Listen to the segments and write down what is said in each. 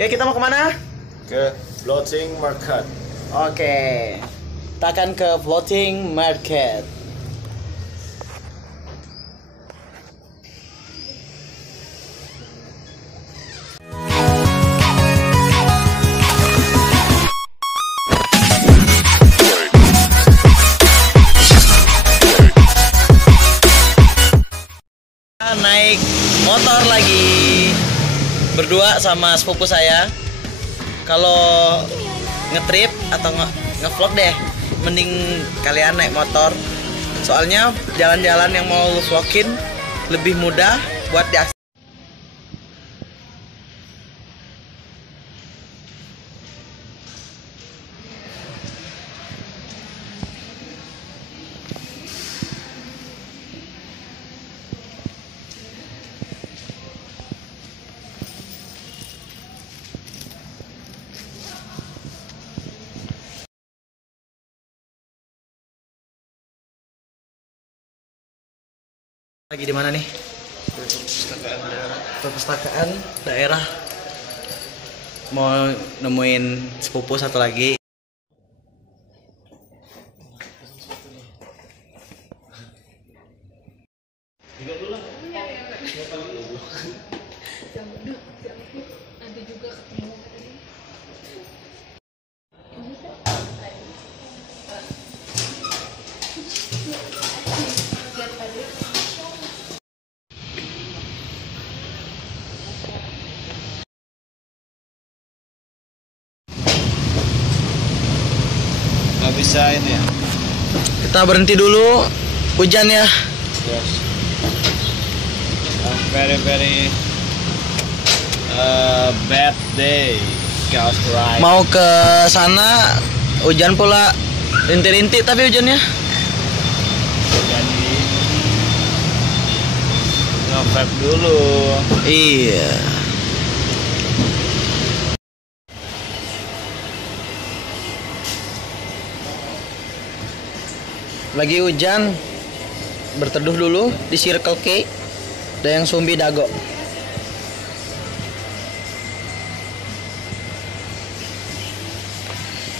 Oke, kita mau kemana? Ke floating market. Oke, kita akan ke floating market. Naik motor lagi berdua sama sepupu saya. Kalau ngetrip atau ngevlog deh, mending kalian naik motor. Soalnya jalan-jalan yang mau lu vlogin lebih mudah buat diakses. Lagi di mana nih? Perpustakaan daerah. Mau nemuin sepupu satu lagi. Nanti juga ketemu. Nggak bisa ini ya? Kita berhenti dulu, hujan ya. Yes. Very bad day. Chaos ride. Mau ke sana hujan pula, rintik-rintik tapi hujannya. Jadi nge-vape dulu. Iya. Lagi hujan, berteduh dulu di Circle K. Ada yang zombie dago.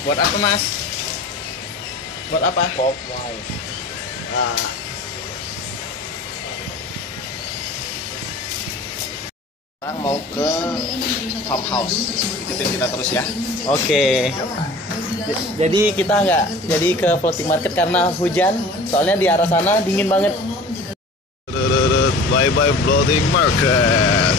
Buat apa, Mas? Buat apa? Pop wine. Nah. Sekarang mau ke farmhouse. Ikutin kita terus ya. Oke. Jadi kita nggak jadi ke floating market karena hujan. Soalnya di arah sana dingin banget. Bye bye floating market.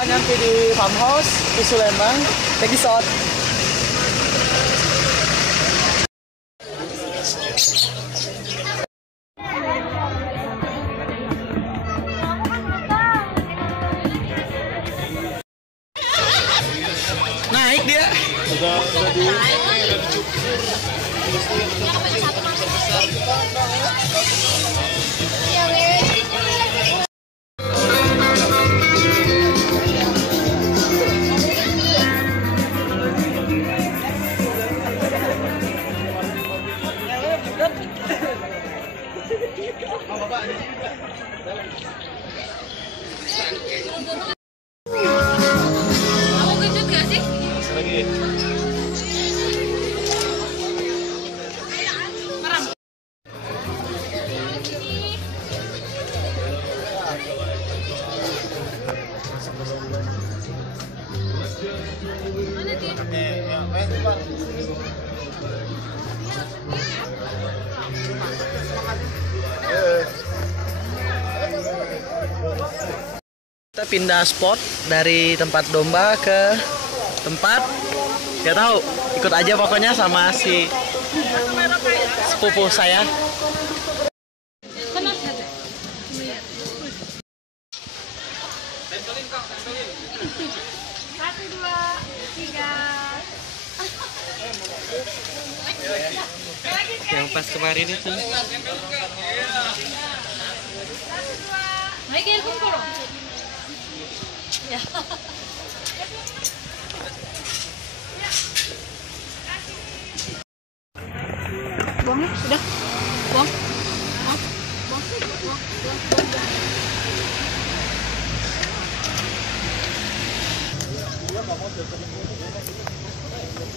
Nyampe di farmhouse di Sulembang, lagi shot. Naik dia. Udah Kita pindah spot dari tempat domba ke tempat nggak tahu, ikut aja pokoknya sama si sepupu saya. Satu, dua, tiga. Yang pas kemarin itu. Naik ya, kumpul. Ya. Buang, udah. Buang. Buang. Buang. Buang. Buang.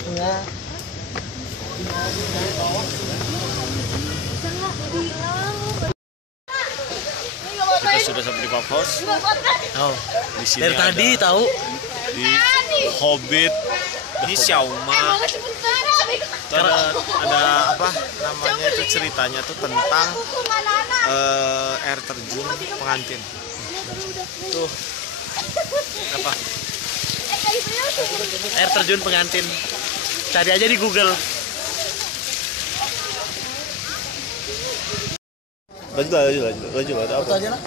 Enggak. Kita sudah sampai di Pub House. Oh, Di sini dari tadi ada tahu. di Hobbit di Xiaoma. Itu ada apa namanya itu ceritanya tuh tentang air terjun pengantin. Tuh apa? Air terjun pengantin. Cari aja di Google. Lanjut. Foto aja lah.